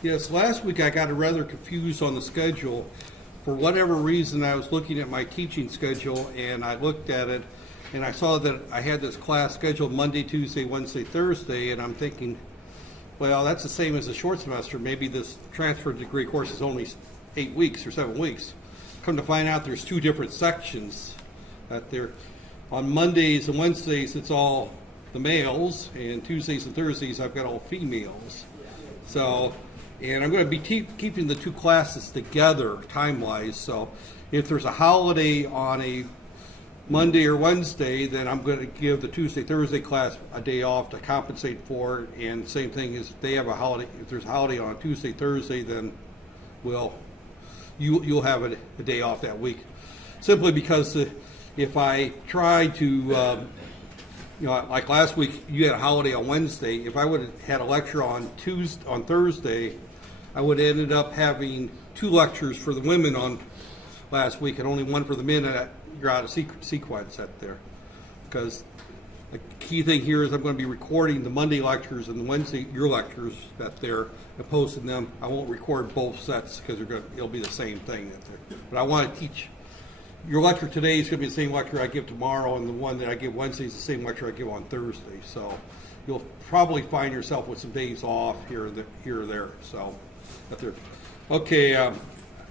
Yes, last week I got rather confused on the schedule. For whatever reason, I was looking at my teaching schedule and I looked at it and I saw that I had this class scheduled Monday, Tuesday, Wednesday, Thursday, and I'm thinking, well, that's the same as a short semester. Maybe this transfer degree course is only 8 weeks or 7 weeks. Come to find out there's two different sections. That there, on Mondays and Wednesdays it's all the males, and Tuesdays and Thursdays I've got all females. So, and I'm going to be keeping the two classes together time-wise. So if there's a holiday on a Monday or Wednesday, then I'm going to give the Tuesday, Thursday class a day off to compensate for it. And same thing is if they have a holiday, if there's a holiday on a Tuesday, Thursday, then you'll have a day off that week. Simply because if I try to, like last week, you had a holiday on Wednesday. If I would have had a lecture on Thursday, I would have ended up having 2 lectures for the women on last week and only 1 for the men, and you're out of sequence at there. Because the key thing here is I'm going to be recording the Monday lectures and the Wednesday, your lectures that they're and posting them. I won't record both sets because it'll be the same thing. But I want to teach. Your lecture today is going to be the same lecture I give tomorrow, and the one that I give Wednesday is the same lecture I give on Thursday. So you'll probably find yourself with some days off here or there. So, okay, I'm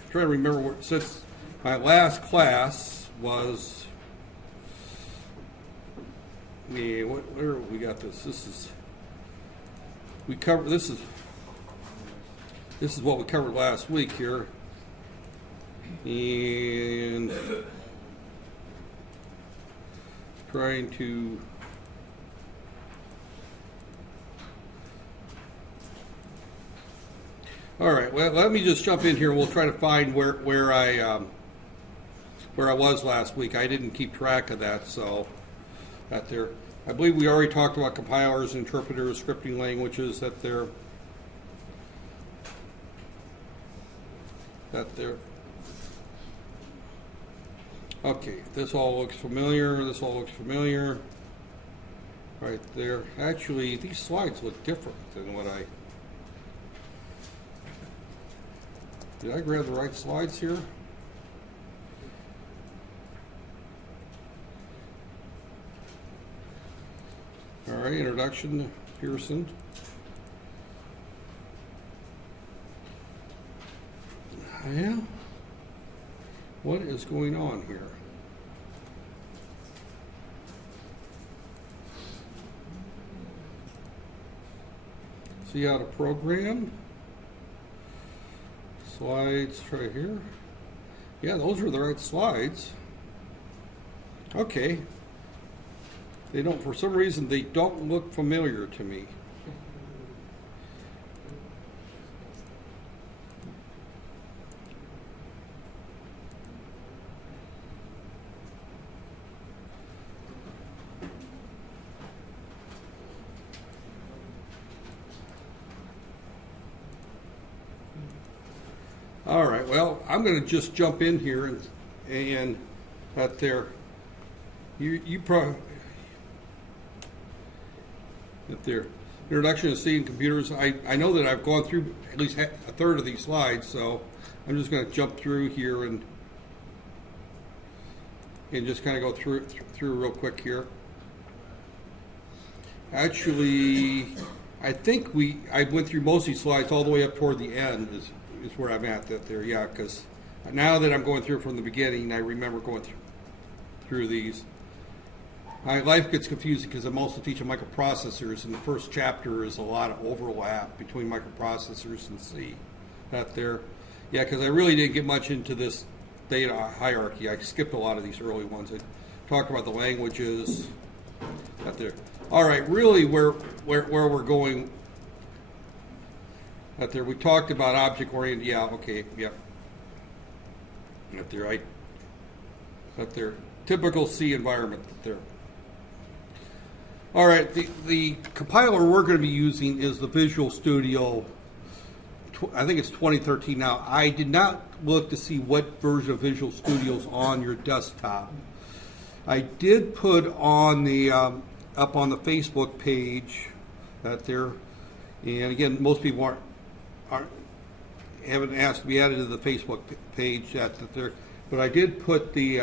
trying to remember since my last class was. Where we got this? This is what we covered last week here. And trying to all right, well, let me just jump in here. We'll try to find where I was last week. I didn't keep track of that, so that there. I believe we already talked about compilers, interpreters, scripting languages. That there. Okay, this all looks familiar. This all looks familiar. Right there. Actually, these slides look different than what I. Did I grab the right slides here? All right, introduction to Pearson. Yeah. What is going on here? See how to program. Slides right here. Yeah, those are the right slides. Okay. They don't, for some reason, they don't look familiar to me. All right, well, I'm going to just jump in here and that there, you probably, that there, introduction to C and computers. I know that I've gone through at least a third of these slides, so I'm just going to jump through here and just kind of go through real quick here. Actually, I think I went through most of these slides all the way up toward the end is where I'm at that there, yeah, because now that I'm going through from the beginning, I remember going through these. My life gets confusing because I'm also teaching microprocessors, and the first chapter is a lot of overlap between microprocessors and C. That there, yeah, because I really didn't get much into this data hierarchy. I skipped a lot of these early ones. I talked about the languages. That there. All right, really, where we're going. That there, we talked about object-oriented. Yeah, okay, yep. That there, that there, typical C environment. That there. All right, the compiler we're going to be using is the Visual Studio. I think it's 2013 now. I did not look to see what version of Visual Studio is on your desktop. I did put on the up on the Facebook page that there, and again, most people aren't haven't asked to be added to the Facebook page that there, but I did put the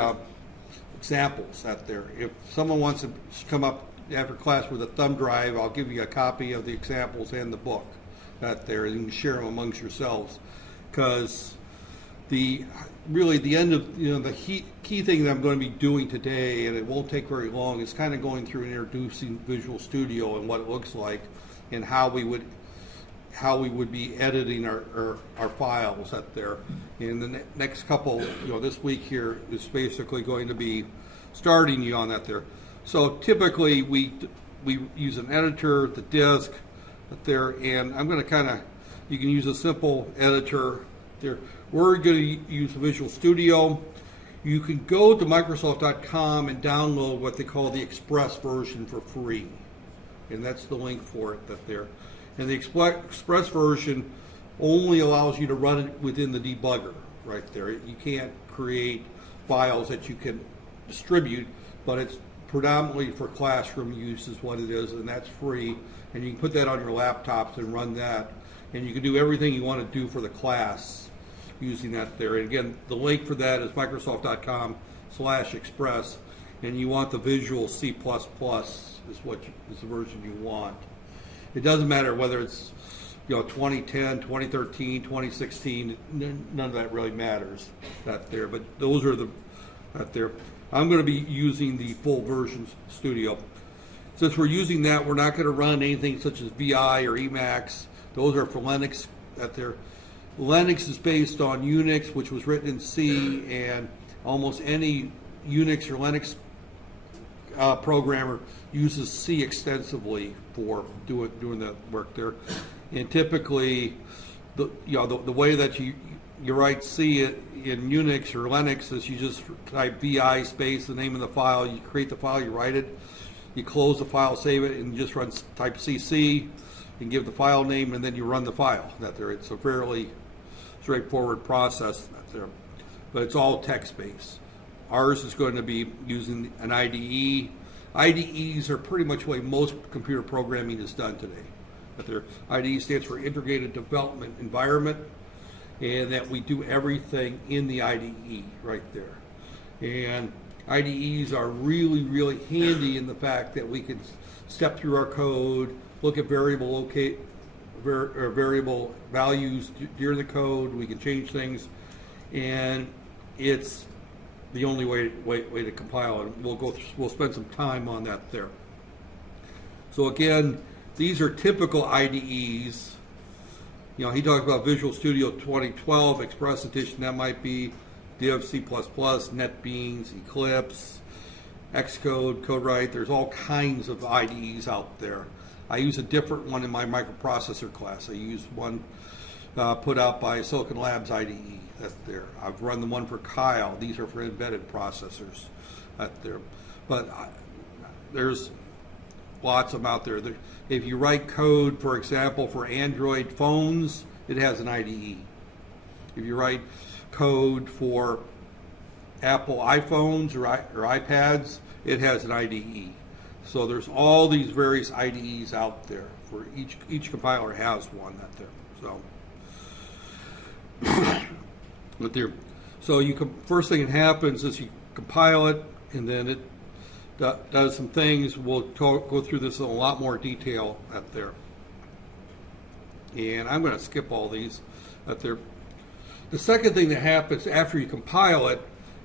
examples out there. If someone wants to come up after class with a thumb drive, I'll give you a copy of the examples and the book out there, and you can share them amongst yourselves. Because the end of the key thing that I'm going to be doing today, and it won't take very long, is kind of going through and introducing Visual Studio and what it looks like, and how we would be editing our files out there. And the next couple, this week here is basically going to be starting you on that there. So typically we use an editor, the disk out there, and I'm going to you can use a simple editor there. We're going to use Visual Studio. You can go to Microsoft.com and download what they call the Express version for free, and that's the link for it that there. And the Express version only allows you to run it within the debugger right there. You can't create files that you can distribute, but it's predominantly for classroom use is what it is, and that's free. And you can put that on your laptops and run that. And you can do everything you want to do for the class using that there. And again, the link for that is Microsoft.com/Express. And you want the Visual C++ is the version you want. It doesn't matter whether it's 2010, 2013, 2016. None of that really matters that there. But those are that there. I'm going to be using the full version Studio. Since we're using that, we're not going to run anything such as VI or Emacs. Those are for Linux that there. Linux is based on Unix, which was written in C, and almost any Unix or Linux programmer uses C extensively for doing the work there. And typically, the way that you write C in Unix or Linux is you just type VI space the name of the file. You create the file, you write it, you close the file, save it, and you just type CC and give the file name, and then you run the file. That there, it's a fairly straightforward process. That there, but it's all text-based. Ours is going to be using an IDE. IDEs are pretty much the way most computer programming is done today. That their IDE stands for Integrated Development Environment, and that we do everything in the IDE right there. And IDEs are really, really handy in the fact that we can step through our code, look at variable values during the code. We can change things, and it's the only way to compile it. We'll spend some time on that there. So again, these are typical IDEs. He talks about Visual Studio 2012 Express Edition. That might be Div, C++, NetBeans, Eclipse, Xcode, CodeWrite. There's all kinds of IDEs out there. I use a different one in my microprocessor class. I use one put out by Silicon Labs IDE. That's there. I've run the one for Kyle. These are for embedded processors. That's there. But there's lots of them out there. If you write code, for example, for Android phones, it has an IDE. If you write code for Apple iPhones or iPads, it has an IDE. So there's all these various IDEs out there. For each compiler has one out there. So first thing that happens is you compile it, and then it does some things. We'll go through this in a lot more detail out there. And I'm going to skip all these out there. The second thing that happens after you compile it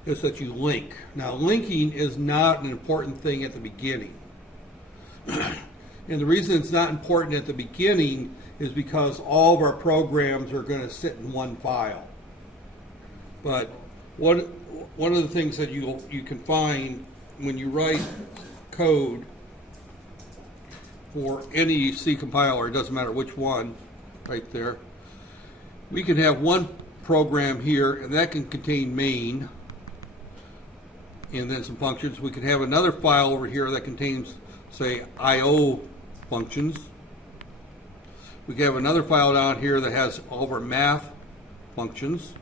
is that you link. Now, linking is not an important thing at the beginning. And the reason it's not important at the beginning is because all of our programs are going to sit in one file. But one of the things that you can find when you write code for any C compiler, it doesn't matter which one, right there, we can have one program here, and that can contain main, and then some functions. We can have another file over here that contains, say, I/O functions. We can have another file down here that has all of our math functions.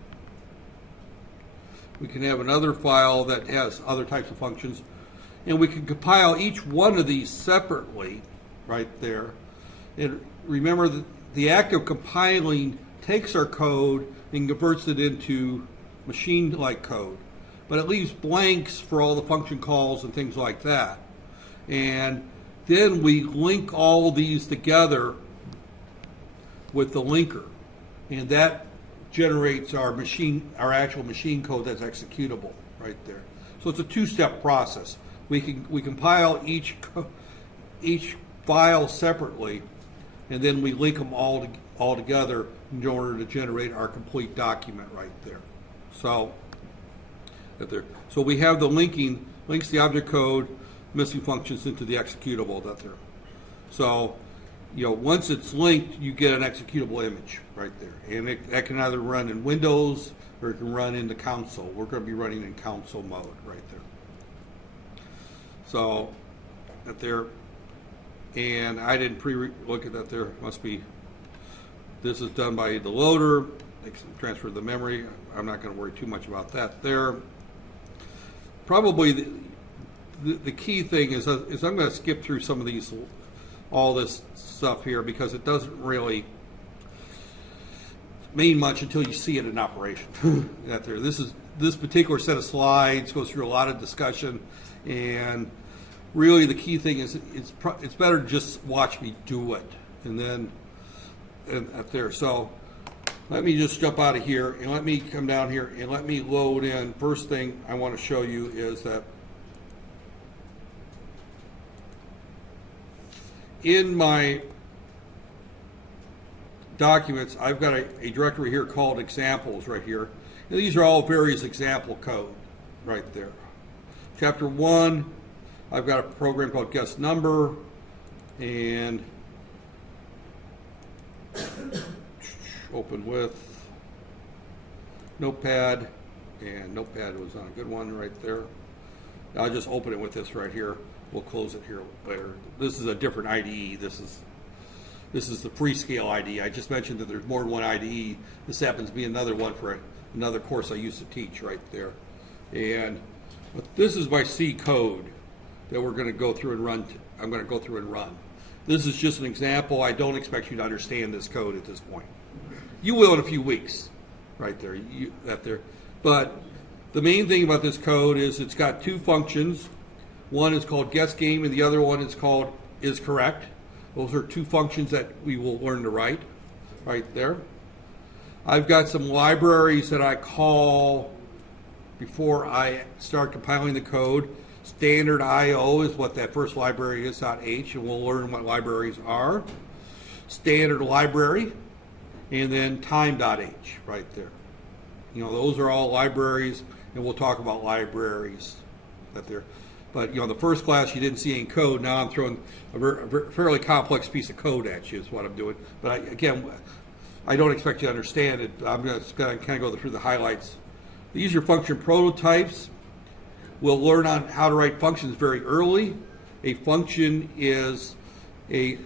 We can have another file that has other types of functions. And we can compile each one of these separately right there. And remember that the act of compiling takes our code and converts it into machine-like code, but it leaves blanks for all the function calls and things like that. And then we link all these together with the linker, and that generates our actual machine code that's executable right there. So it's a two-step process. We compile each file separately, and then we link them all together in order to generate our complete document right there. So we have the links the object code, missing functions into the executable that there. So, once it's linked, you get an executable image right there, and that can either run in Windows or it can run in the console. We're going to be running in console mode right there. So that there, and I didn't look at that there. Must be. This is done by the loader. Transfer the memory. I'm not going to worry too much about that there. Probably the key thing is I'm going to skip through some of all this stuff here because it doesn't really mean much until you see it in operation. This particular set of slides goes through a lot of discussion, and really the key thing is it's better to just watch me do it, and then up there. So let me just jump out of here and let me come down here and let me load in. First thing I want to show you is that in my documents, I've got a directory here called examples right here. And these are all various example code right there. Chapter 1, I've got a program called guess number, and open with Notepad, and Notepad was on a good one right there. I'll just open it with this right here. We'll close it here later. This is a different IDE. This is the Freescale IDE. I just mentioned that there's more than one IDE. This happens to be another one for another course I used to teach right there. But this is my C code that we're going to go through and run. I'm going to go through and run. This is just an example. I don't expect you to understand this code at this point. You will in a few weeks, right there. But the main thing about this code is it's got two functions. One is called guess game, and the other one is called is correct. Those are two functions that we will learn to write right there. I've got some libraries that I call before I start compiling the code. Standard IO is what that first library is, .h, and we'll learn what libraries are. Standard library, and then time.h right there. Those are all libraries, and we'll talk about libraries right there. But the first class you didn't see any code. Now I'm throwing a fairly complex piece of code at you is what I'm doing. But I don't expect you to understand it. I'm just going to kind of go through the highlights. These are function prototypes. We'll learn on how to write functions very early. A function is a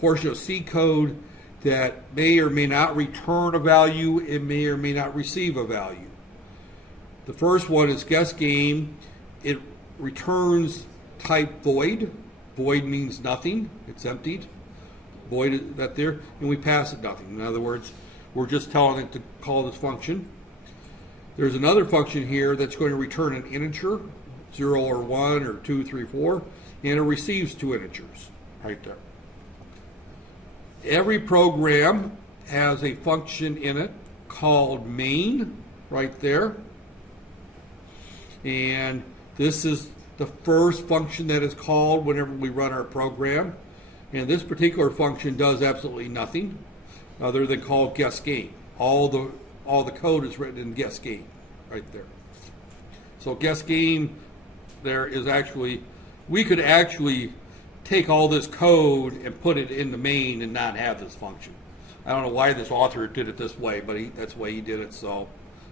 portion of C code that may or may not return a value. It may or may not receive a value. The first one is guess game. It returns type void. Void means nothing. It's emptied. Void is that there, and we pass it nothing. In other words, we're just telling it to call this function. There's another function here that's going to return an integer, 0 or 1 or 2, 3, 4, and it receives two integers right there. Every program has a function in it called main right there. And this is the first function that is called whenever we run our program. And this particular function does absolutely nothing other than call guess game. All the code is written in guess game right there. So guess game there is actually, we could actually take all this code and put it in the main and not have this function. I don't know why this author did it this way, but that's the way he did it. So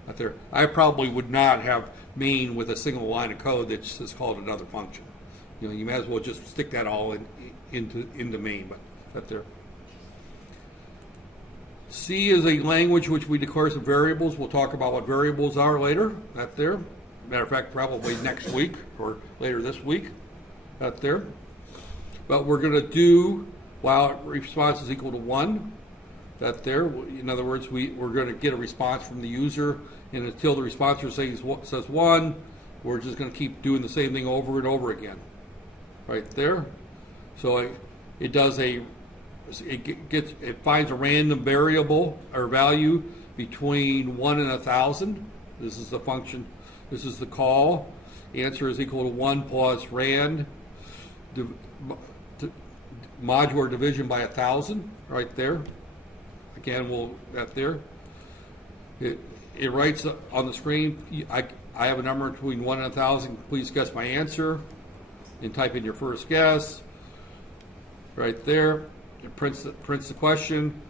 right there, I probably would not have main with a single line of code that's just called another function. You may as well just stick that all into main, but right there. C is a language which we declare some variables. We'll talk about what variables are later. That there. Matter of fact, probably next week or later this week. That there. But we're going to do while response is equal to 1. that there. In other words, we're going to get a response from the user, and until the responser says 1, we're just going to keep doing the same thing over and over again, right there. So it finds a random variable or value between 1 and 1,000. This is the function. This is the call. Answer is equal to 1 plus rand modular division by 1,000, right there. Again, that there. It writes on the screen, I have a number between 1 and 1,000. Please guess my answer. And type in your first guess. Right there. It prints the question,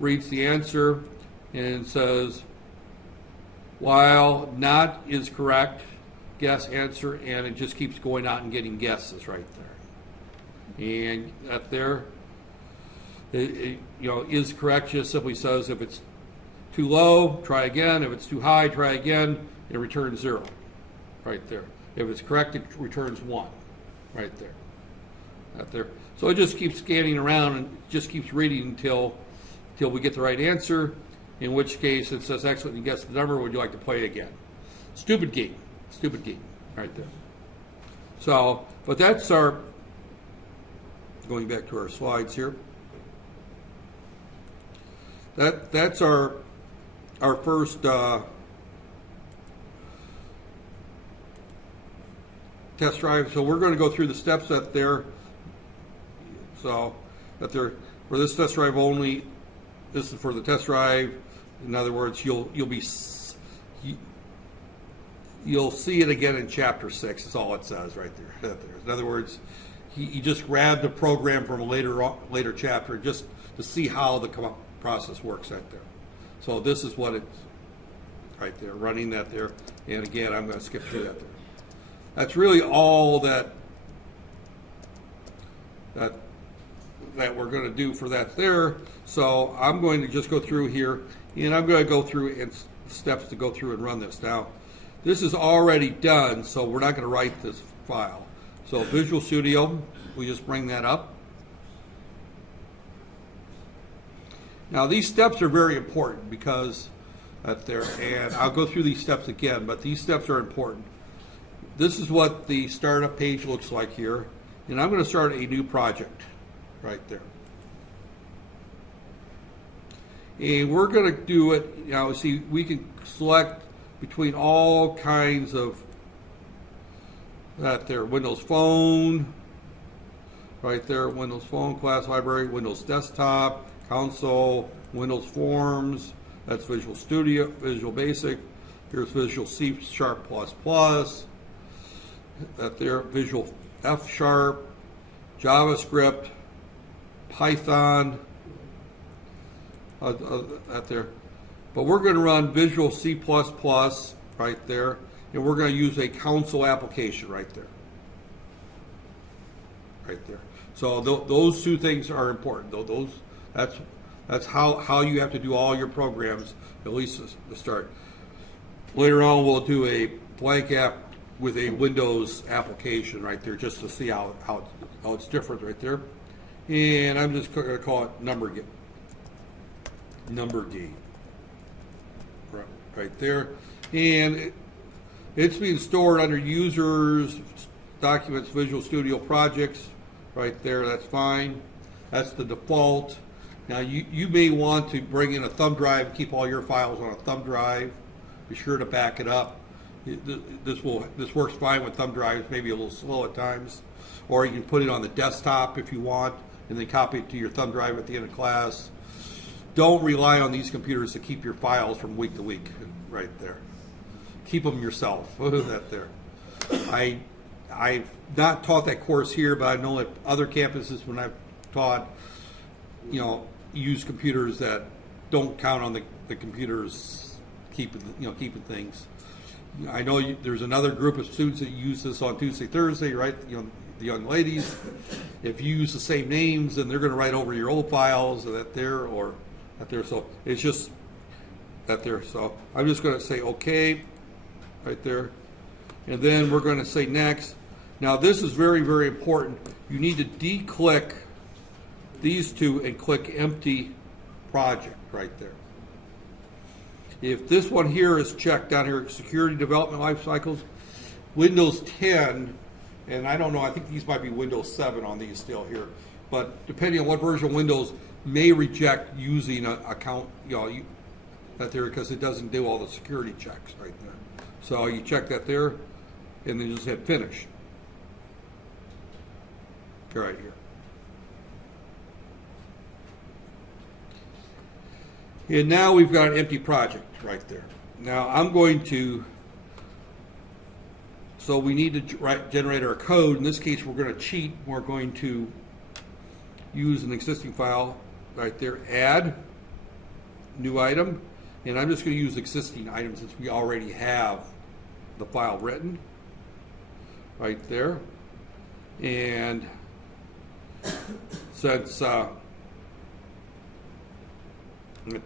reads the answer, and says, while not is correct, guess answer, and it just keeps going out and getting guesses right there. And that there, is correct just simply says if it's too low, try again. If it's too high, try again. It returns 0 right there. If it's correct, it returns 1 right there. Right there. So it just keeps scanning around and just keeps reading until we get the right answer, in which case it says, excellent, you guessed the number, would you like to play again? Stupid game right there. So, but that's our, going back to our slides here, that's our first test drive. So we're going to go through the steps that they're, so that they're, for this test drive only, this is for the test drive. In other words, you'll see it again in chapter 6. Is all it says right there. In other words, he just grabbed a program from a later chapter just to see how the process works right there. So this is what it's right there, running that there. And again, I'm going to skip through that there. That's really all that we're going to do for that there. So I'm going to just go through here, and I'm going to go through and steps to go through and run this. Now, this is already done, so we're not going to write this file. So Visual Studio, we just bring that up. Now these steps are very important because and I'll go through these steps again, but these steps are important. This is what the startup page looks like here, and I'm going to start a new project right there. And we're going to do it, see, we can select between all kinds of Windows Phone, right there, Windows Phone, class library, Windows Desktop, console, Windows Forms, that's Visual Studio, Visual Basic, here's Visual C#++, that there, Visual F#, JavaScript, Python, that there. But we're going to run Visual C++ right there, and we're going to use a console application right there. Right there. So those two things are important. That's how you have to do all your programs, at least to start. Later on, we'll do a blank app with a Windows application right there, just to see how it's different right there. And I'm just going to call it number D. Right there. And it's being stored under Users, Documents, Visual Studio Projects. Right there, that's fine. That's the default. Now you may want to bring in a thumb drive and keep all your files on a thumb drive. Be sure to back it up. This works fine with thumb drives, maybe a little slow at times. Or you can put it on the desktop if you want, and then copy it to your thumb drive at the end of class. Don't rely on these computers to keep your files from week to week, right there. Keep them yourself, that there. I've not taught that course here, but I know at other campuses when I've taught, use computers that don't count on the computers keeping things. I know there's another group of students that use this on Tuesday, Thursday, right? The young ladies. If you use the same names, then they're going to write over your old files that there or that there. So it's just that there. So I'm just going to say OK, right there, and then we're going to say next. Now this is very, very important. You need to de-click these two and click empty project right there. If this one here is checked down here, security development life cycles, Windows 10, and I don't know, I think these might be Windows 7 on these still here, but depending on what version of Windows, may reject using an account, that there, because it doesn't do all the security checks right there. So you check that there, and then you just hit finish. Right here. And now we've got an empty project right there. Now I'm going to, so we need to generate our code. In this case, we're going to cheat. We're going to use an existing file right there, add, new item, and I'm just going to use existing items since we already have the file written right there. And since right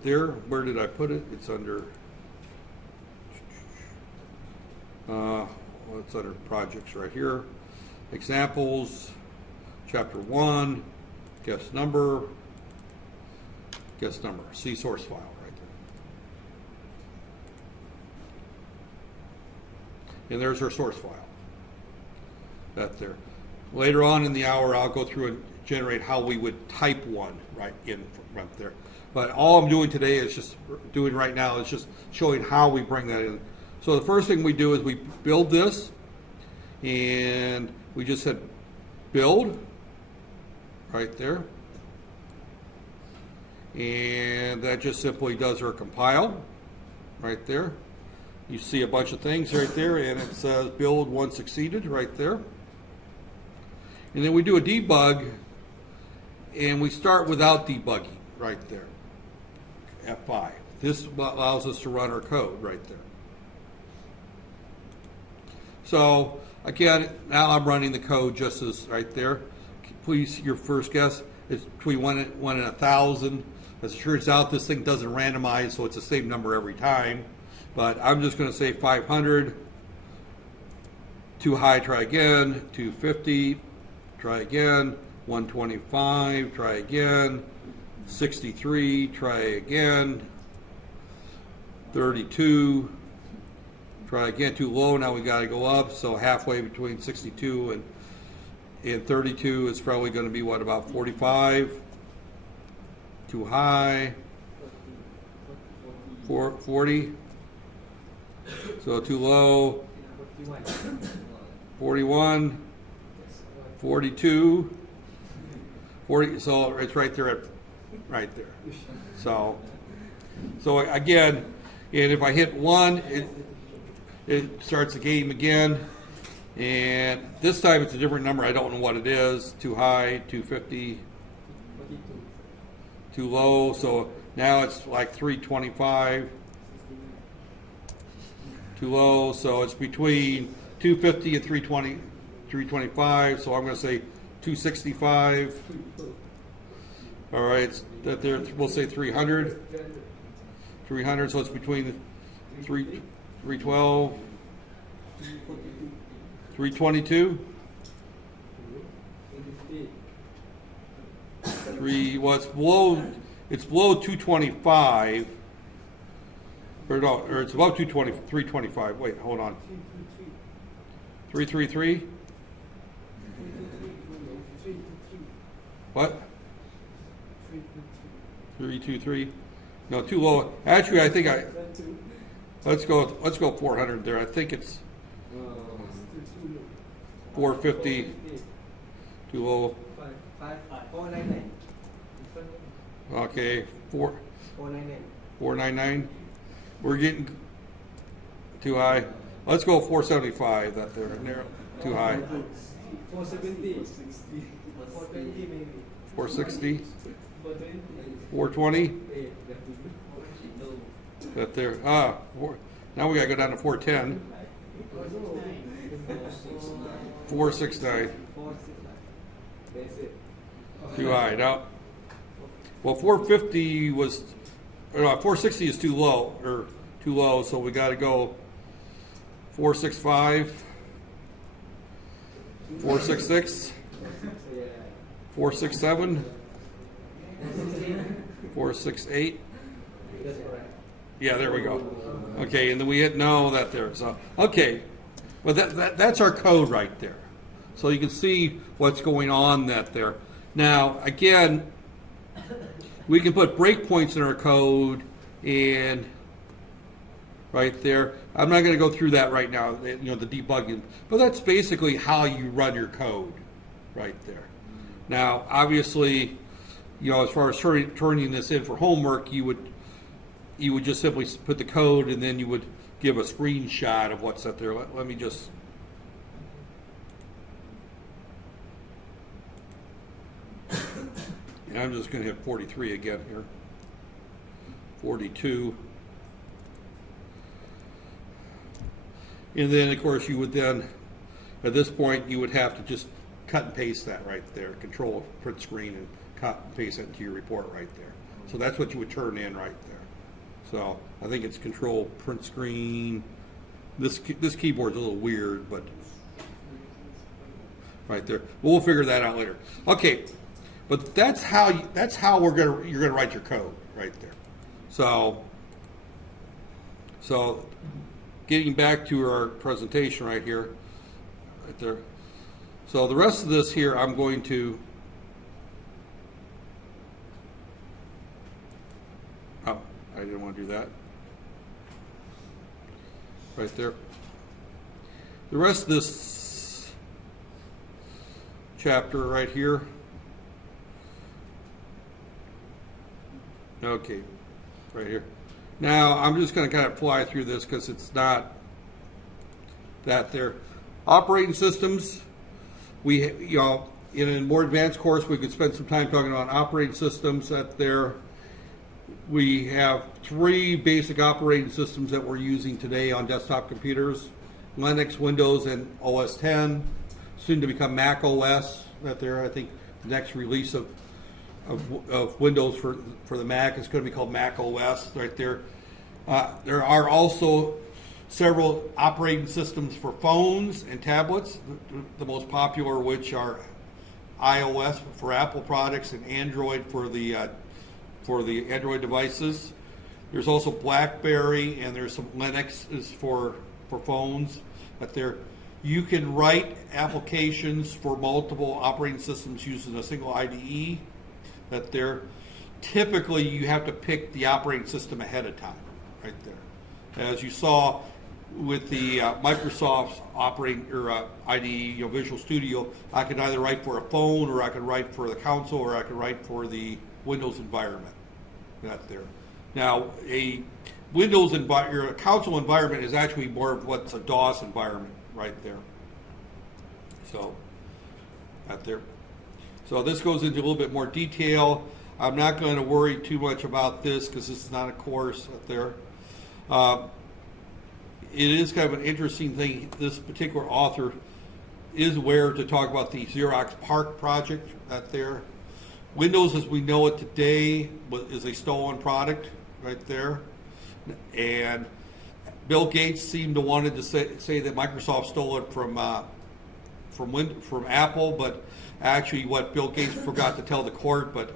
there, where did I put it? It's under it's under projects right here. Examples, chapter 1, guest number, C source file right there. And there's our source file. That there. Later on in the hour, I'll go through and generate how we would type one right there. But all I'm doing today is just showing how we bring that in. So the first thing we do is we build this, and we just said build right there. And that just simply does our compile right there. You see a bunch of things right there, and it says build one succeeded right there. And then we do a debug, and we start without debugging right there. F5. This allows us to run our code right there. So again, now I'm running the code just as right there. Please, your first guess is between 1 and 1,000. As it turns out, this thing doesn't randomize, so it's the same number every time. But I'm just going to say 500. Too high, try again. 250, try again. 125, try again. 63, try again. 32, try again. Too low, now we got to go up. So halfway between 62 and 32 is probably going to be what, about 45? Too high. 40. So too low. 41. 42. 40. So it's right there. Right there. So again, and if I hit 1, it starts the game again. And this time it's a different number. I don't know what it is. Too high, 250. Too low. So now it's like 325. Too low. So it's between 250 and 325. So I'm going to say 265. All right, that there. We'll say 300. 300. So it's between 312, 322. Well, it's below 225. Or no, or it's above 325. Wait, hold on. 333. What? 323. No, too low. Actually, I think let's go 400 there. I think it's 450. Too low. 499. Okay, 499. 499. We're getting too high. Let's go 475. That there, narrow. Too high. 470. 420 maybe. 460. 420. That there. Now we gotta go down to 410. 469. Too high. No. Well, 450 was. 460 is too low, so we got to go 465, 466, 467, 468. That's correct. Yeah, there we go. Okay, and then we hit no that there. So okay, well that's our code right there. So you can see what's going on that there. Now again, we can put breakpoints in our code and right there. I'm not going to go through that right now. The debugging, but that's basically how you run your code right there. Now, obviously, as far as turning this in for homework, you would just simply put the code and then you would give a screenshot of what's up there. Let me just. And I'm just going to hit 43 again here. 42. And then, of course, you would then, at this point, you would have to just cut and paste that right there. Control print screen and cut and paste it into your report right there. So that's what you would turn in right there. So I think it's control print screen. This keyboard's a little weird, but right there. We'll figure that out later. Okay, but that's how you're gonna write your code right there. So getting back to our presentation right here, right there. So the rest of this here, I'm going to. Oh, I didn't want to do that. Right there. The rest of this chapter right here. Okay, right here. Now I'm just going to kind of fly through this because it's not that there. Operating systems. We, in a more advanced course, we could spend some time talking about operating systems. That there. We have 3 basic operating systems that we're using today on desktop computers: Linux, Windows, and OS 10. Soon to become Mac OS. That there, I think the next release of Windows for the Mac is going to be called Mac OS. Right there. There are also several operating systems for phones and tablets. The most popular, which are iOS for Apple products and Android for the Android devices. There's also BlackBerry, and there's some Linux is for phones. But there, you can write applications for multiple operating systems using a single IDE. That there, typically you have to pick the operating system ahead of time. Right there, as you saw with the Microsoft's operating or IDE, Visual Studio, I could either write for a phone, or I could write for the console, or I could write for the Windows environment. That there. Now, a Windows or a console environment is actually more of what's a DOS environment, right there. So, that there. So this goes into a little bit more detail. I'm not going to worry too much about this because this is not a course up there. It is kind of an interesting thing. This particular author is aware to talk about the Xerox PARC project out there. Windows as we know it today is a stolen product right there. And Bill Gates seemed to wanted to say that Microsoft stole it from Apple, but actually what Bill Gates forgot to tell the court, but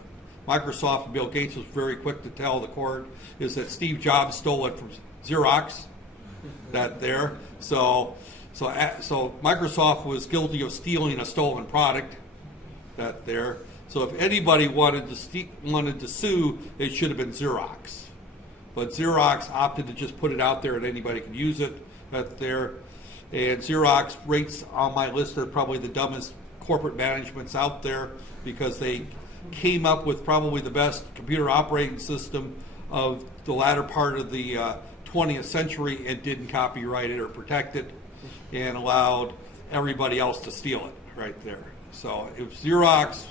Microsoft and Bill Gates was very quick to tell the court, is that Steve Jobs stole it from Xerox. That there. So Microsoft was guilty of stealing a stolen product. That there. So if anybody wanted to sue, it should have been Xerox. But Xerox opted to just put it out there and anybody could use it. That there. And Xerox rates on my list of probably the dumbest corporate managements out there because they came up with probably the best computer operating system of the latter part of the 20th century and didn't copyright it or protect it and allowed everybody else to steal it right there. So if Xerox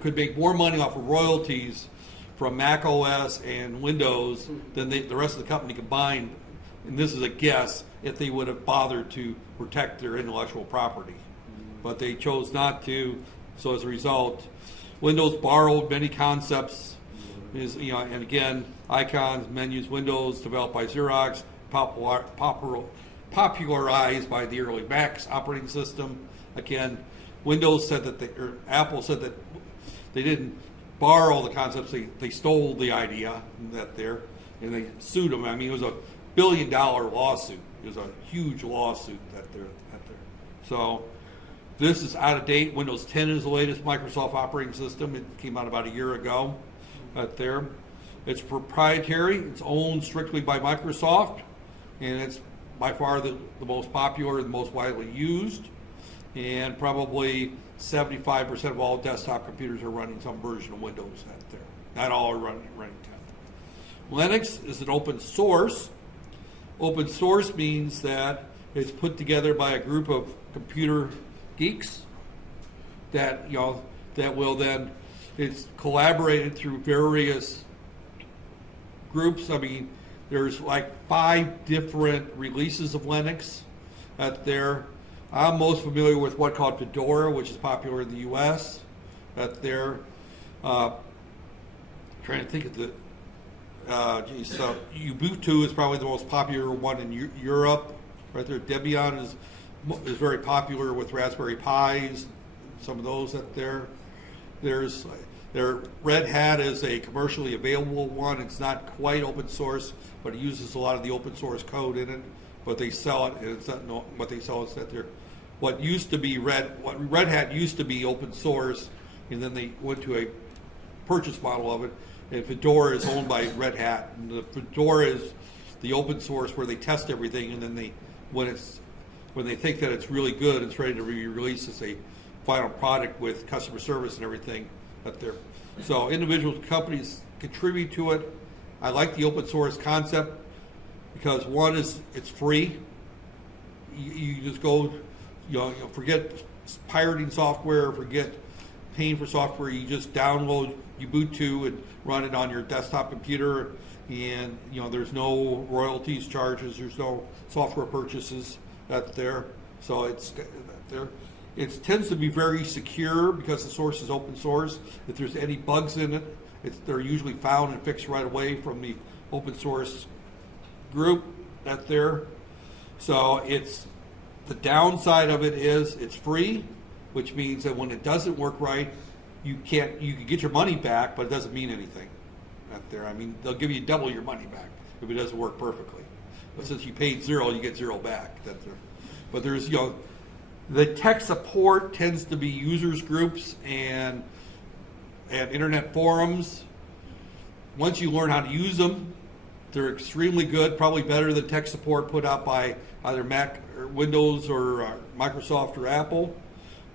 could make more money off of royalties from Mac OS and Windows than the rest of the company combined, and this is a guess, if they would have bothered to protect their intellectual property. But they chose not to, so as a result, Windows borrowed many concepts, and again, icons, menus, windows, developed by Xerox, popularized by the early Mac's operating system. Again, Windows said that Apple said that they didn't borrow the concepts. They stole the idea that there, and they sued them. I mean, it was a $1 billion lawsuit. It was a huge lawsuit that there. So this is out of date. Windows 10 is the latest Microsoft operating system. It came out about a year ago. There, it's proprietary. It's owned strictly by Microsoft, and it's by far the most popular and the most widely used. And probably 75% of all desktop computers are running some version of Windows out there. Not all are running 10. Linux is an open source. Open source means that it's put together by a group of computer geeks that will then, it's collaborated through various groups. I mean, there's like 5 different releases of Linux out there. I'm most familiar with what's called Fedora, which is popular in the U.S. out there. Trying to think of the, Ubuntu is probably the most popular one in Europe. Right there, Debian is very popular with Raspberry Pis, some of those out there. Red Hat is a commercially available one. It's not quite open source, but it uses a lot of the open source code in it. But they sell it, and it's not what they sell is that they're what Red Hat used to be open source, and then they went to a purchase model of it. And Fedora is owned by Red Hat, and the Fedora is the open source where they test everything, and then when they think that it's really good, it's ready to be released as a final product with customer service and everything up there. So individual companies contribute to it. I like the open source concept because one is it's free. You just go, forget pirating software, forget paying for software. You just download Ubuntu and run it on your desktop computer, and there's no royalties charges, there's no software purchases out there. So it tends to be very secure because the source is open source. If there's any bugs in it, they're usually found and fixed right away from the open source group out there. So the downside of it is it's free, which means that when it doesn't work right, you can get your money back, but it doesn't mean anything out there. I mean, they'll give you double your money back if it doesn't work perfectly. But since you paid $0, you get $0 back. But there's the tech support tends to be users groups and internet forums. Once you learn how to use them, they're extremely good, probably better than tech support put out by either Mac or Windows or Microsoft or Apple.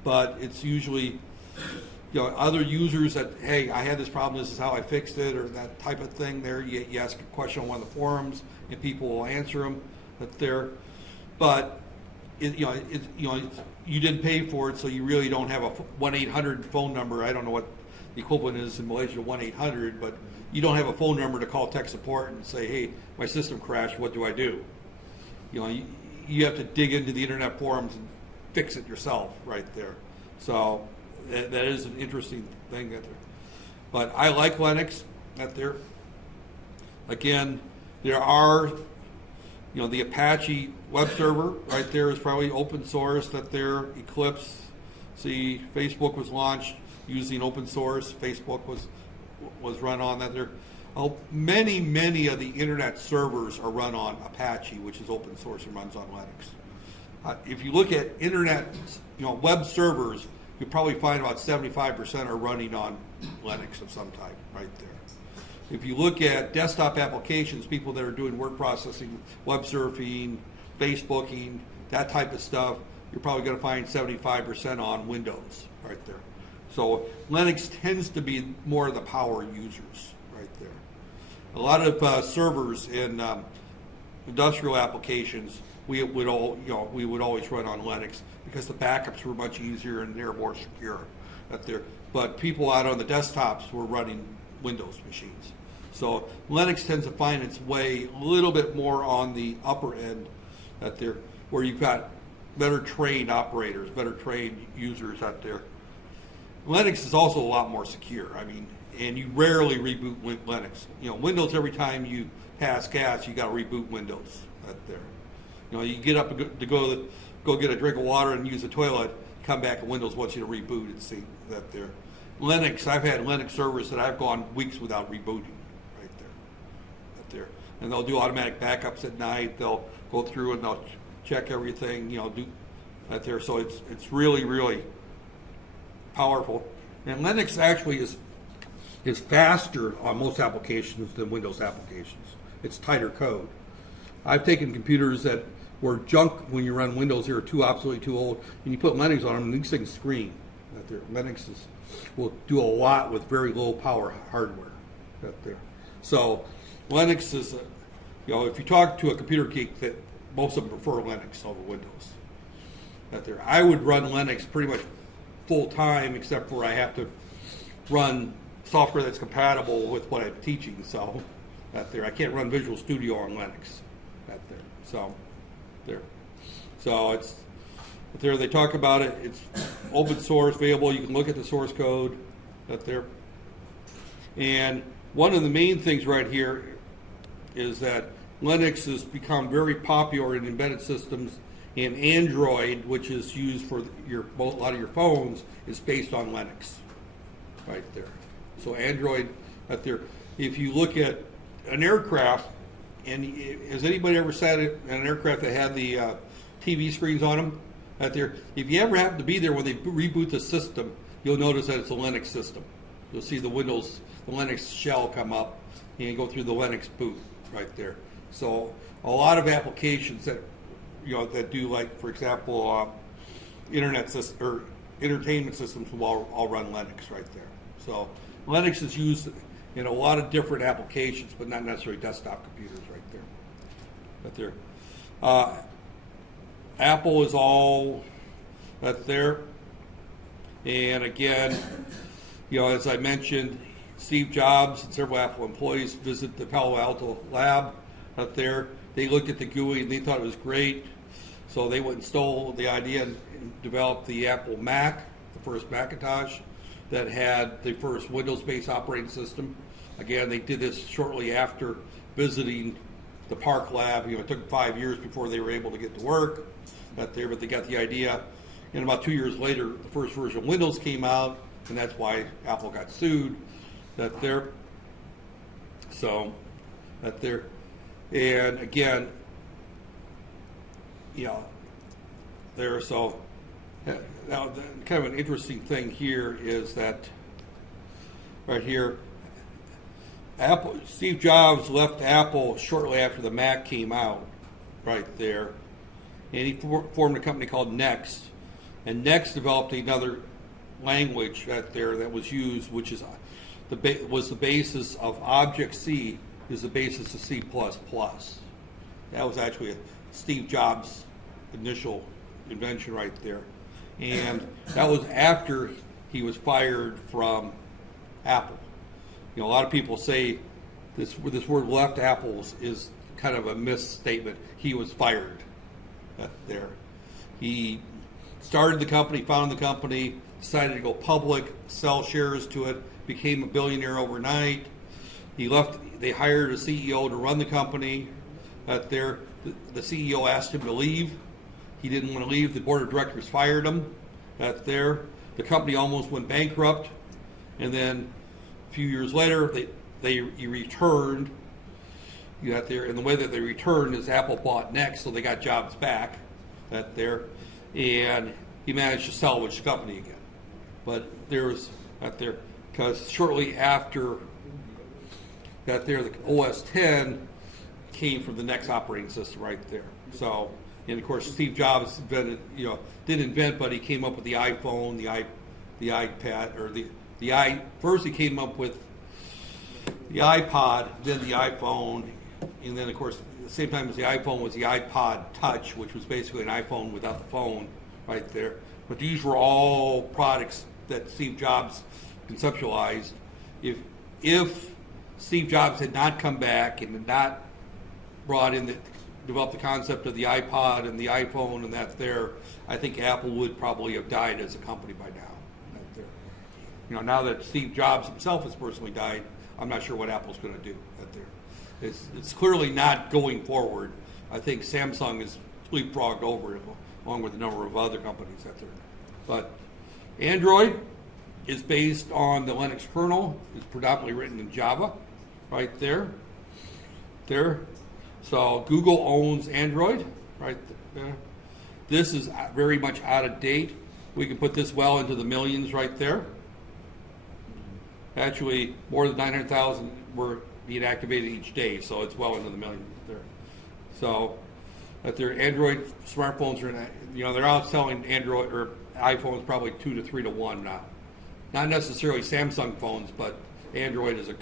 But it's usually other users that, hey, I had this problem, this is how I fixed it, or that type of thing. There, you ask a question on one of the forums, and people will answer them. But you didn't pay for it, so you really don't have a 1-800 phone number. I don't know what the equivalent is in Malaysia, 1-800, but you don't have a phone number to call tech support and say, hey, my system crashed, what do I do? You have to dig into the internet forums and fix it yourself right there. So that is an interesting thing out there. But I like Linux out there. Again, there are, the Apache web server right there is probably open source that there. Eclipse, see, Facebook was launched using open source. Facebook was run on that there. Many of the internet servers are run on Apache, which is open source and runs on Linux. If you look at internet, web servers, you probably find about 75% are running on Linux of some type right there. If you look at desktop applications, people that are doing word processing, web surfing, Facebooking, that type of stuff, you're probably going to find 75% on Windows right there. So Linux tends to be more of the power users right there. A lot of servers in industrial applications, we would always run on Linux because the backups were much easier and they're more secure out there. But people out on the desktops were running Windows machines. So Linux tends to find its way a little bit more on the upper end out there, where you've got better trained operators, better trained users out there. Linux is also a lot more secure. I mean, and you rarely reboot Linux. Windows, every time you pass gas, you got to reboot Windows out there. You get up to go get a drink of water and use the toilet, come back and Windows wants you to reboot and see that there. Linux, I've had Linux servers that I've gone weeks without rebooting right there. And they'll do automatic backups at night. They'll go through and they'll check everything, do right there. So it's really, really powerful. And Linux actually is faster on most applications than Windows applications. It's tighter code. I've taken computers that were junk when you run Windows, they were obsolete, too old, and you put Linux on them, and these things scream. Right there. Linux will do a lot with very low power hardware. Right there. So Linux is, if you talk to a computer geek, that most of them prefer Linux over Windows. Right there. I would run Linux pretty much full time, except for I have to run software that's compatible with what I'm teaching. So right there, I can't run Visual Studio on Linux. Right there. So there. So it's there. They talk about it. It's open source, available. You can look at the source code. Right there. And one of the main things right here is that Linux has become very popular in embedded systems, and Android, which is used for a lot of your phones, is based on Linux. Right there. So Android, right there. If you look at an aircraft, and has anybody ever sat in an aircraft that had the TV screens on them? Right there. If you ever happen to be there when they reboot the system, you'll notice that it's a Linux system. You'll see the Linux shell come up and go through the Linux boot right there. So a lot of applications that that do, like, for example, internet system or entertainment systems will all run Linux right there. So Linux is used in a lot of different applications, but not necessarily desktop computers right there. Apple is all right there. And again, as I mentioned, Steve Jobs and several Apple employees visit the Palo Alto lab out there. They looked at the GUI and they thought it was great. So they went and stole the idea and developed the Apple Mac, the first Macintosh, that had the first Windows-based operating system. Again, they did this shortly after visiting the Park Lab. It took 5 years before they were able to get to work out there, but they got the idea. And about 2 years later, the first version of Windows came out, and that's why Apple got sued. That there. So, that there. And again, there. So, now, kind of an interesting thing here is that right here, Steve Jobs left Apple shortly after the Mac came out, right there, and he formed a company called Next, and Next developed another language right there that was used, which is was the basis of Object-C, is the basis of C++. That was actually a Steve Jobs' initial invention right there. And that was after he was fired from Apple. A lot of people say this word left Apple is kind of a misstatement. He was fired there. He started the company, founded the company, decided to go public, sell shares to it, became a billionaire overnight. He left. They hired a CEO to run the company. There, the CEO asked him to leave. He didn't want to leave. The board of directors fired him. There, the company almost went bankrupt, and then a few years later, he returned. There, and the way that they returned is Apple bought Next, so they got Jobs back. There, and he managed to salvage the company again. But there was there, because shortly after the OS 10 came from the Next operating system right there. So, and of course, Steve Jobs invented, didn't invent, but he came up with the iPhone, the iPad, or first he came up with the iPod, then the iPhone, and then of course, at the same time as the iPhone was the iPod Touch, which was basically an iPhone without the phone right there. But these were all products that Steve Jobs conceptualized. If Steve Jobs had not come back and had not developed the concept of the iPod and the iPhone and I think Apple would probably have died as a company by now. Now that Steve Jobs himself has personally died, I'm not sure what Apple's going to do It's clearly not going forward. I think Samsung is leapfrogged over it, along with a number of other companies But Android, is based on the Linux kernel. It's predominantly written in Java, right there. So Google owns Android, right there. This is very much out of date. We can put this well into the millions right there. Actually, more than 900,000 were being activated each day, so it's well into the millions there. So that their Android smartphones are, they're out selling Android or iPhones probably 2 to 3 to 1 now. Not necessarily Samsung phones, but Android is a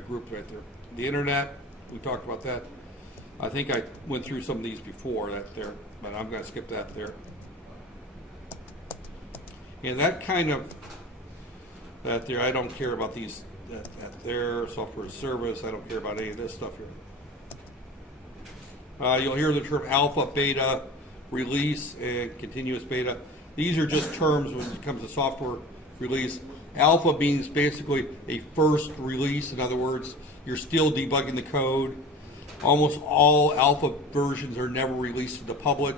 group right there. The internet, we talked about that. I think I went through some of these before that there, but I'm going to skip that there. And that kind of, that there, I don't care about these, that there, software as a service, I don't care about any of this stuff here. You'll hear the term alpha, beta, release, and continuous beta. These are just terms when it comes to software release. Alpha means basically a first release. In other words, you're still debugging the code. Almost all alpha versions are never released to the public.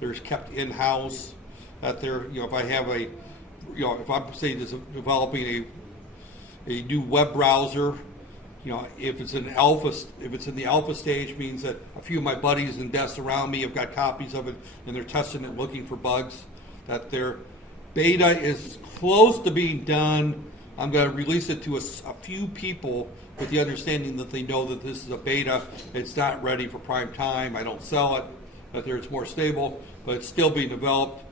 They're kept in-house. That there, if I have a, if I'm say developing a new web browser, if it's in the alpha stage, means that a few of my buddies and desks around me have got copies of it and they're testing it, looking for bugs. That their beta is close to being done. I'm going to release it to a few people with the understanding that they know that this is a beta. It's not ready for prime time. I don't sell it. That there it's more stable, but it's still being developed.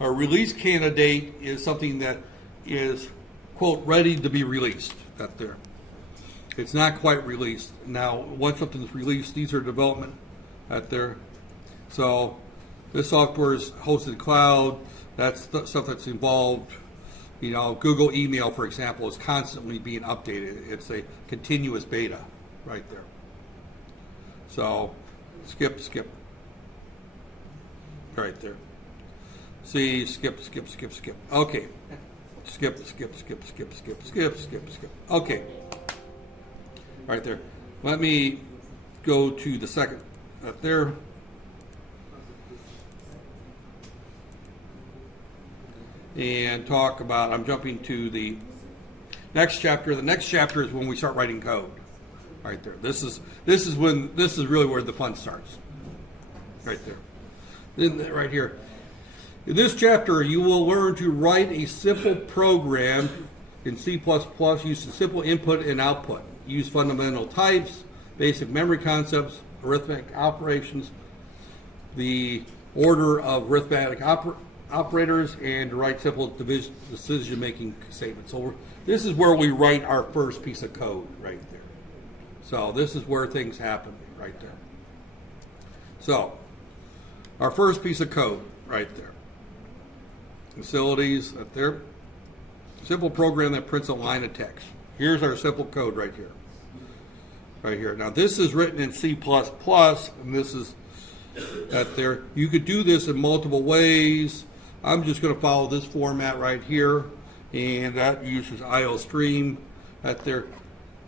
A release candidate is something that is, quote, ready to be released. That there. It's not quite released. Now, once something's released, these are development out there. So this software is hosted in the cloud. That's the stuff that's involved. Google email, for example, is constantly being updated. It's a continuous beta right there. So skip. Right there. See, skip. Okay. Skip. Okay. Right there. Let me go to the second up there. And talk about, I'm jumping to the next chapter. The next chapter is when we start writing code. Right there. This is really where the fun starts. Right there. Then right here. In this chapter, you will learn to write a simple program in C++ using simple input and output. Use fundamental types, basic memory concepts, arithmetic operations, the order of arithmetic operators, and to write simple decision-making statements. So this is where we write our first piece of code right there. So this is where things happen right there. So our first piece of code right there. Facilities up there. Simple program that prints a line of text. Here's our simple code right here. Right here. Now this is written in C++, and this is that there. You could do this in multiple ways. I'm just going to follow this format right here, and that uses IOStream. That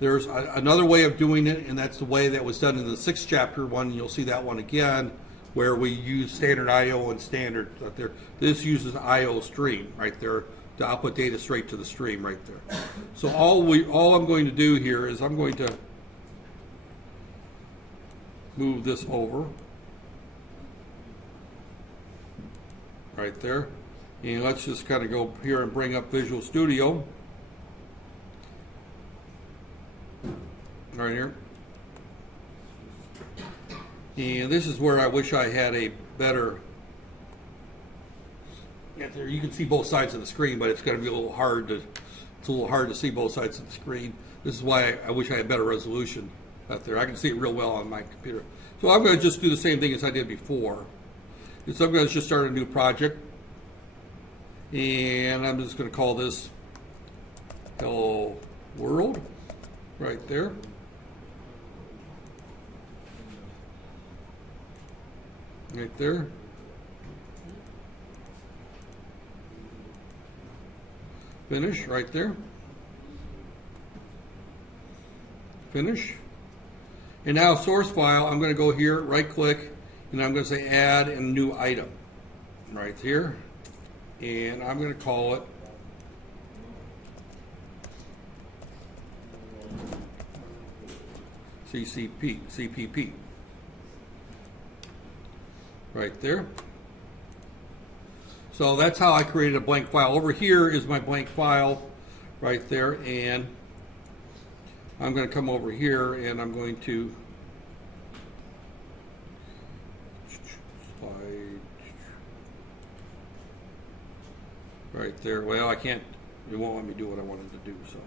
there's another way of doing it, and that's the way that was done in the 6th chapter one. You'll see that one again, where we use standard IO and standard. That there. This uses IOStream right there to output data straight to the stream right there. So all I'm going to do here is I'm going to move this over. Right there. And let's just kind of go here and bring up Visual Studio. Right here. And this is where I wish I had a better, there you can see both sides of the screen, but it's going to be a little hard to see both sides of the screen. This is why I wish I had better resolution out there. I can see it real well on my computer. So I'm going to just do the same thing as I did before. So I'm going to just start a new project, and I'm just going to call this Hello World right there. Right there. Finish right there. Finish. And now source file, I'm going to go here, right click, and I'm going to say add a new item right here. And I'm going to call it CPP. Right there. So that's how I created a blank file. Over here is my blank file right there, and I'm going to come over here and I'm going to slide right there. Well, I can't, it won't let me do what I wanted to do, so.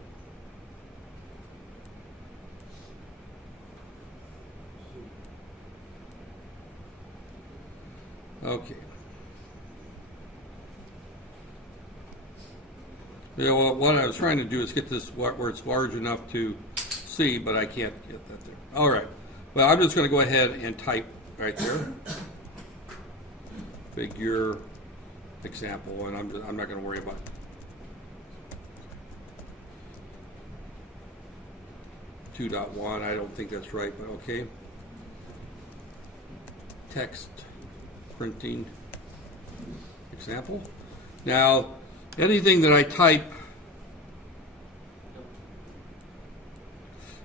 Okay. Yeah, well, what I was trying to do is get this where it's large enough to see, but I can't get that there. All right. Well, I'm just going to go ahead and type right there. Figure example, and I'm not going to worry about it. 2.1. I don't think that's right, but okay. Text printing example. Now, anything that I type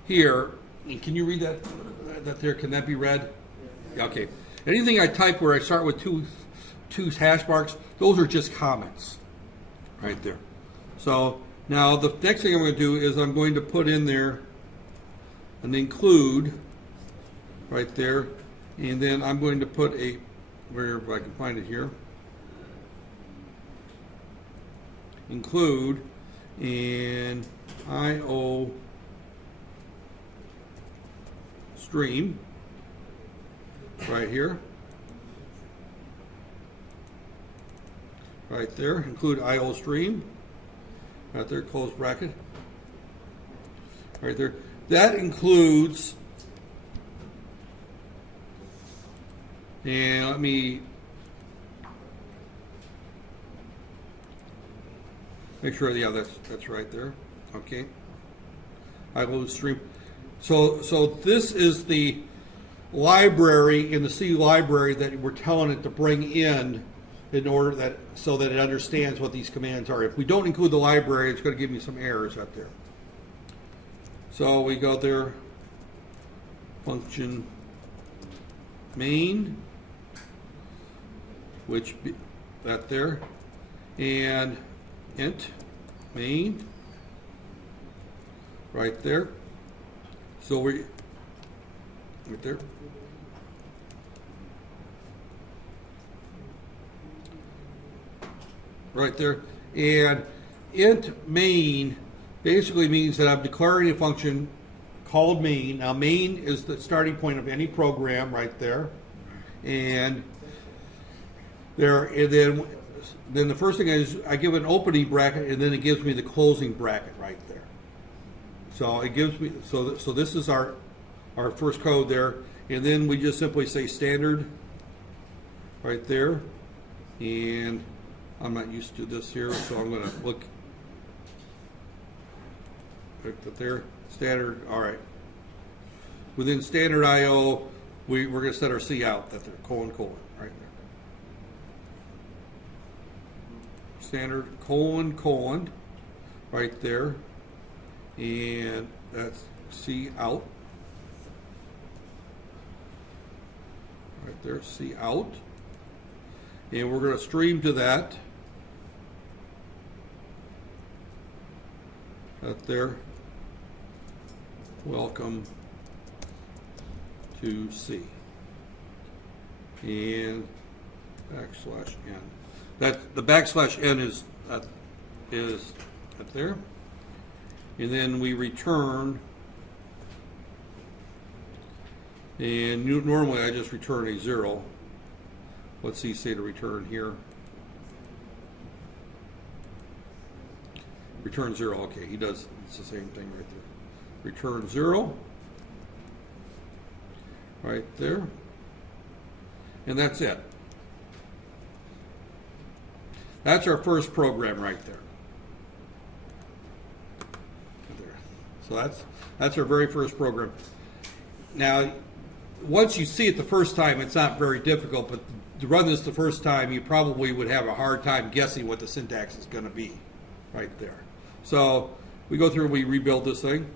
here, and can you read that there? Can that be read? Yeah. Okay. Anything I type where I start with two hash marks, those are just comments right there. So now the next thing I'm going to do is I'm going to put in there an include right there, and then I'm going to put a, wherever I can find it here, include and IO stream right here, right there, include IO stream right there, close bracket right there. That includes, and let me make sure, yeah, that's right there. Okay. I will stream. So this is the library in the C library that we're telling it to bring in order that so that it understands what these commands are. If we don't include the library, it's going to give me some errors up there. So we go there, function main, which that there, and int main right there. So we right there. Right there. And int main basically means that I'm declaring a function called main. Now main is the starting point of any program right there. And then the first thing is I give an opening bracket, and then it gives me the closing bracket right there. So it gives me, so this is our first code there, and then we just simply say standard right there, and I'm not used to this here, so I'm going to look right there, standard. All right. Within standard IO, we're going to set our C out, that there, colon, right there. Standard colon right there, and that's C out right there, C out, and we're going to stream to that there, welcome to C, and backslash n. That the backslash n is up there, and then we return, and normally I just return a 0. Let's see, say to return here. Return 0. Okay, he does. It's the same thing right there. Return 0. Right there, and that's it. That's our first program right there. So that's our very first program. Now, once you see it the first time, it's not very difficult, but to run this the first time, you probably would have a hard time guessing what the syntax is going to be right there. So we go through and we rebuild this thing.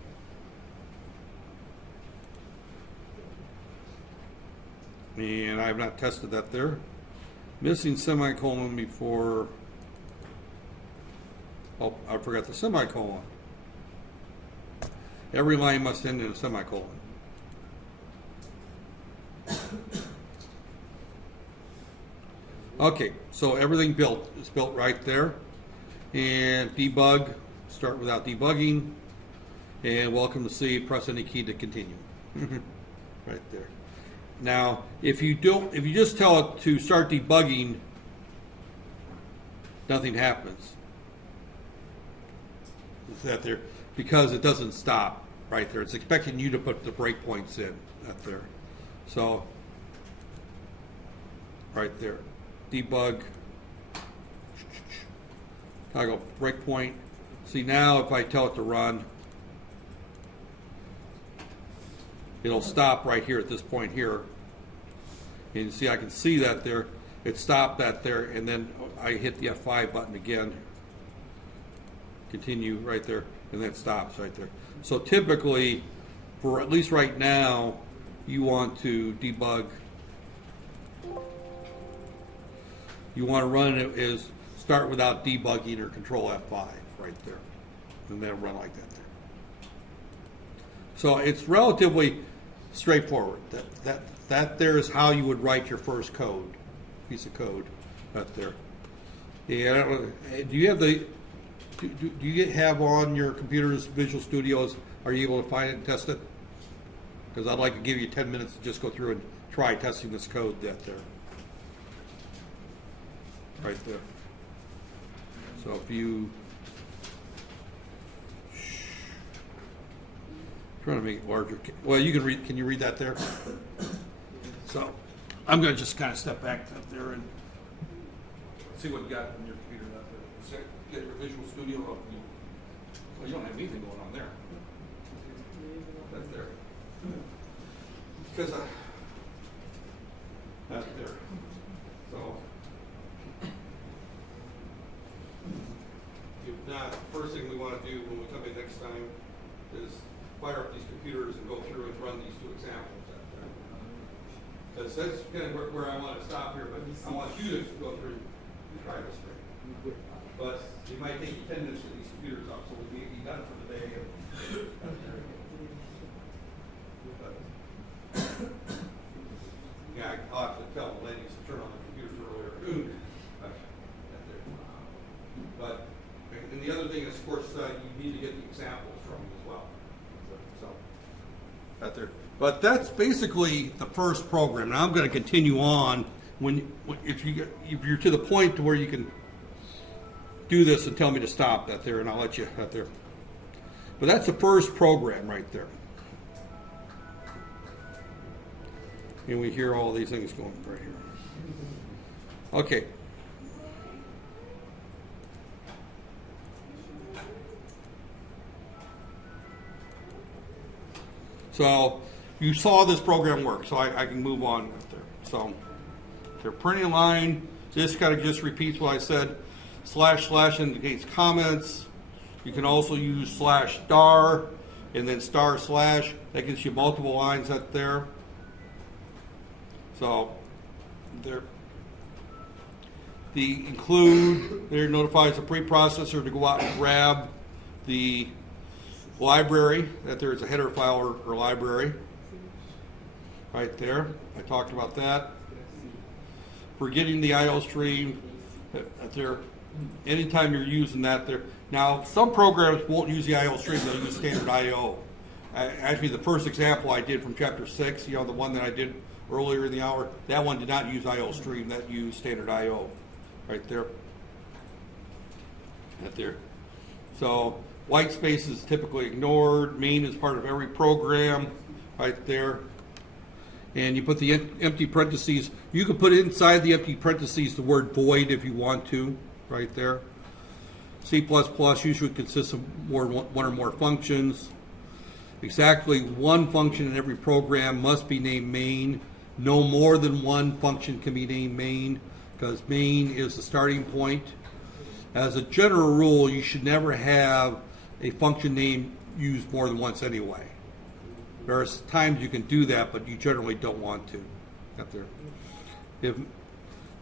And I have not tested that there. Missing semicolon before, oh, I forgot the semicolon. Every line must end in a semicolon. Okay, so everything built is built right there. And debug, start without debugging. And welcome to C, press any key to continue. Right there. Now, if you just tell it to start debugging, nothing happens. Is that there? Because it doesn't stop right there. It's expecting you to put the breakpoints in right there. So, right there. Debug. Toggle breakpoint. See, now if I tell it to run, it'll stop right here at this point here. And you see, I can see that there. It stopped that there, and then I hit the F5 button again. Continue right there, and that stops right there. So typically, for at least right now, you want to debug. You want to run it as start without debugging or Control F5 right there, and then run like that there. So it's relatively straightforward. That there is how you would write your first piece of code right there. And do you have do you have on your computers Visual Studios? Are you able to find it and test it? Because I'd like to give you 10 minutes to just go through and try testing this code there. Right there. So if you trying to make it larger. Well, you can read. Can you read that there? So I'm going to just kind of step back up there and see what you got on your computer out there. Get your Visual Studio up. Well, you don't have anything going on there. That's there. Because that's there. So if not, first thing we want to do when we come in next time is fire up these computers and go through and run these two examples out there. Because that's kind of where I want to stop here, but I want you to go through and try this thing. But it might take you 10 minutes to get these computers up, so we'll be done for the day. Yeah, I'll have to tell the ladies to turn on the computers earlier. But and the other thing is, of course, you need to get the examples from them as well. So, out there. But that's basically the first program. Now I'm going to continue on if you're to the point to where you can do this and tell me to stop that there, and I'll let you out there. But that's the first program right there. And we hear all these things going right here. Okay. So you saw this program work, so I can move on right there. So they're printing a line. This kind of just repeats what I said. / indicates comments. You can also use / and then */ that gives you multiple lines up there. So the include there notifies the preprocessor to go out and grab the library, that there is a header file or library right there. I talked about that. For getting the IO stream, there, anytime you're using that there. Now, some programs won't use the IO stream, they'll use standard IO. Actually, the first example I did from chapter 6, the one that I did earlier in the hour, that one did not use IO stream, that used standard IO right there. Right there. So, white space is typically ignored. Main is part of every program right there. And you put the empty parentheses. You can put inside the empty parentheses the word void if you want to, right there. C++ usually consists of one or more functions. Exactly one function in every program must be named main. No more than one function can be named main, because main is the starting point. As a general rule, you should never have a function name used more than once anyway. There are times you can do that, but you generally don't want to. Got there. If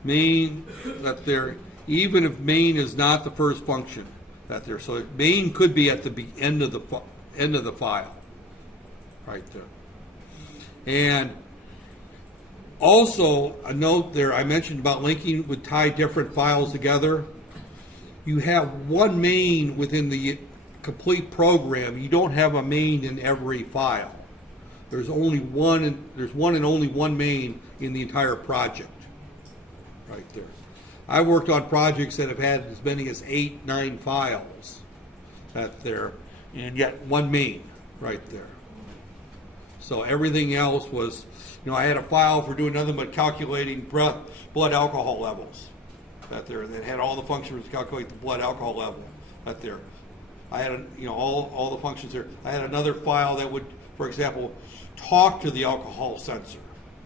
main, that there, even if main is not the first function, that there, so main could be at the end of the file, right there. And also a note there, I mentioned about linking would tie different files together. You have one main within the complete program. You don't have a main in every file. There's only one, and only one main in the entire project, right there. I worked on projects that have had as many as 8, 9 files, that there, and yet one main, right there. So everything else was, I had a file for doing nothing but calculating blood alcohol levels, that there, that had all the functions to calculate the blood alcohol level, that there. I had, all the functions there. I had another file that would, for example, talk to the alcohol sensor.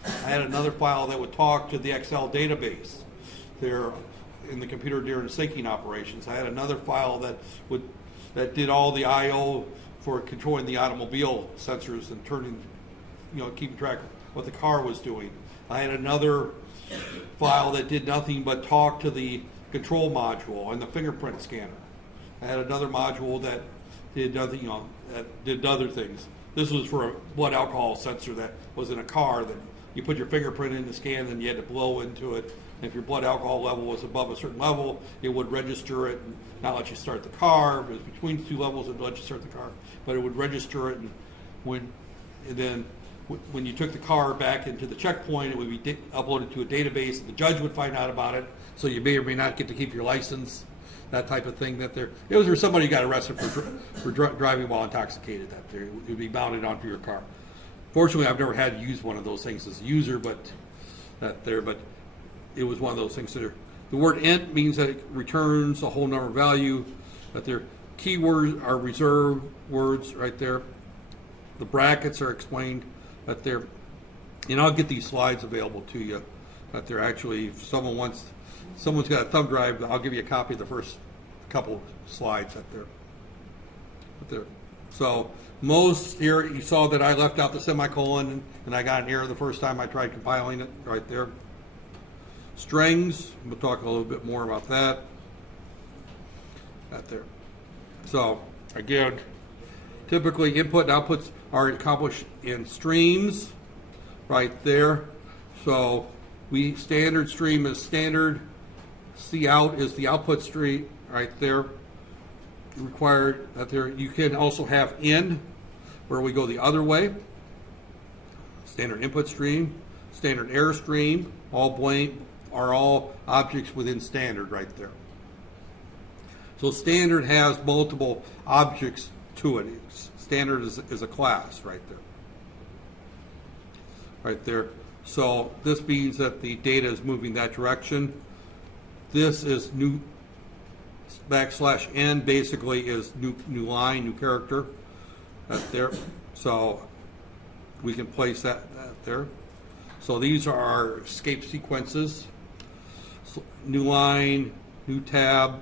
I had another file that would talk to the Excel database there in the computer during syncing operations. I had another file that did all the I/O for controlling the automobile sensors and turning, keeping track of what the car was doing. I had another file that did nothing but talk to the control module and the fingerprint scanner. I had another module that did nothing, that did other things. This was for a blood alcohol sensor that was in a car that you put your fingerprint in the scan and you had to blow into it. And if your blood alcohol level was above a certain level, it would register it and not let you start the car. If it was between the two levels, it would let you start the car. But it would register it, and then when you took the car back into the checkpoint, it would be uploaded to a database, and the judge would find out about it. So you may or may not get to keep your license, that type of thing. That there, it was for somebody who got arrested for driving while intoxicated. That there, it would be mounted onto your car. Fortunately, I've never had to use one of those things as a user, but it was one of those things there. The word int means that it returns a whole number value. That their keywords are reserved words right there. The brackets are explained. That they're, and I'll get these slides available to you. That they're actually, if someone's got a thumb drive, I'll give you a copy of the first couple slides that there. So most here, you saw that I left out the semicolon, and I got an error the first time I tried compiling it right there. Strings, we'll talk a little bit more about that. Right there. So again, typically input and outputs are accomplished in streams, right there. So standard stream is standard. C out is the output stream, right there. Required that there. You can also have in, where we go the other way. Standard input stream, standard error stream, are all objects within standard right there. So standard has multiple objects to it. Standard is a class right there. Right there. So this means that the data is moving that direction. This is new \n basically is new line, new character. Right there. So we can place that there. So these are our escape sequences. So new line, new tab,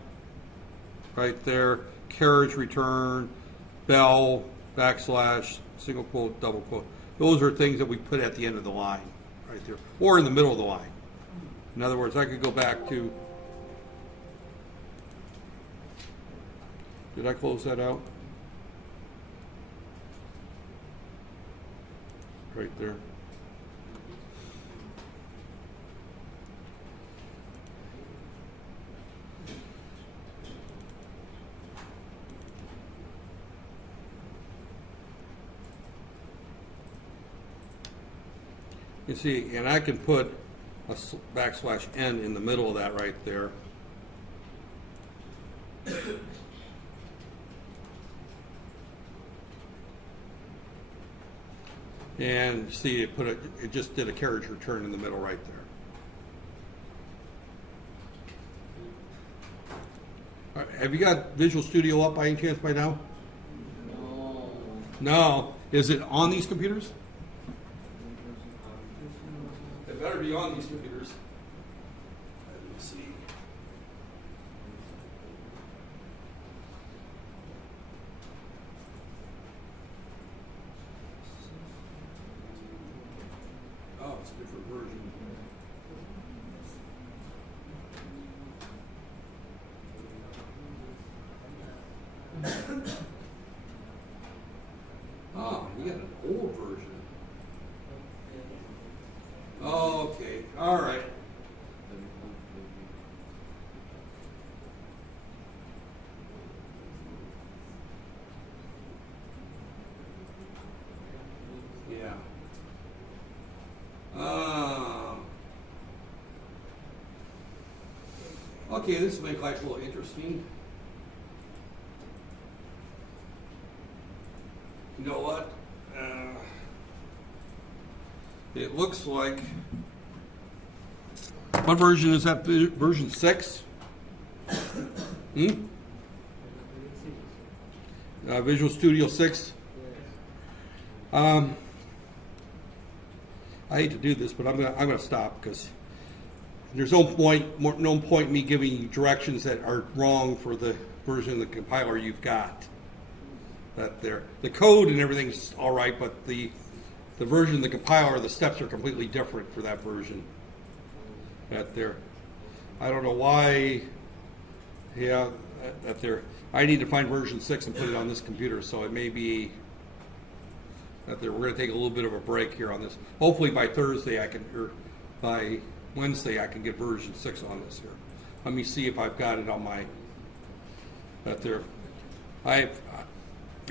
right there. Carriage return, bell, \, single quote, double quote. Those are things that we put at the end of the line, right there, or in the middle of the line. In other words, I could go back to. Did I close that out? Right there. You see, and I can put a \n in the middle of that right there. And see, it just did a carriage return in the middle right there. All right, have you got Visual Studio up by any chance by now? No. No. Is it on these computers? It better be on these computers. Let me see. Oh, it's a different version. Ah, you got an old version. Okay, all right. Yeah. Okay, this will make life a little interesting. You know what? It looks like. What version is that? Version 6? Visual Studio 6. I hate to do this, but I'm gonna stop because there's no point in me giving you directions that are wrong for the version of the compiler you've got. That there, the code and everything's all right, but the version of the compiler, the steps are completely different for that version. That there, I don't know why. Yeah, that there. I need to find version 6 and put it on this computer, so it may be that there. We're going to take a little bit of a break here on this. Hopefully by Thursday I can, or by Wednesday I can get version 6 on this here. Let me see if I've got it on my. That there,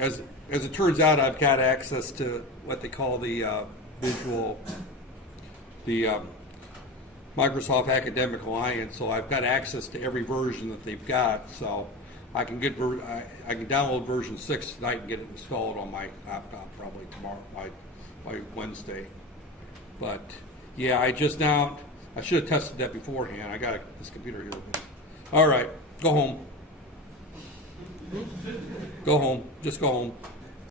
as it turns out, I've got access to what they call the Microsoft Academic Alliance, so I've got access to every version that they've got. So I can get I can download version 6 tonight and get it installed on my laptop probably tomorrow by Wednesday. But yeah, I should have tested that beforehand. I got this computer here. All right, go home. Go home. Just go home.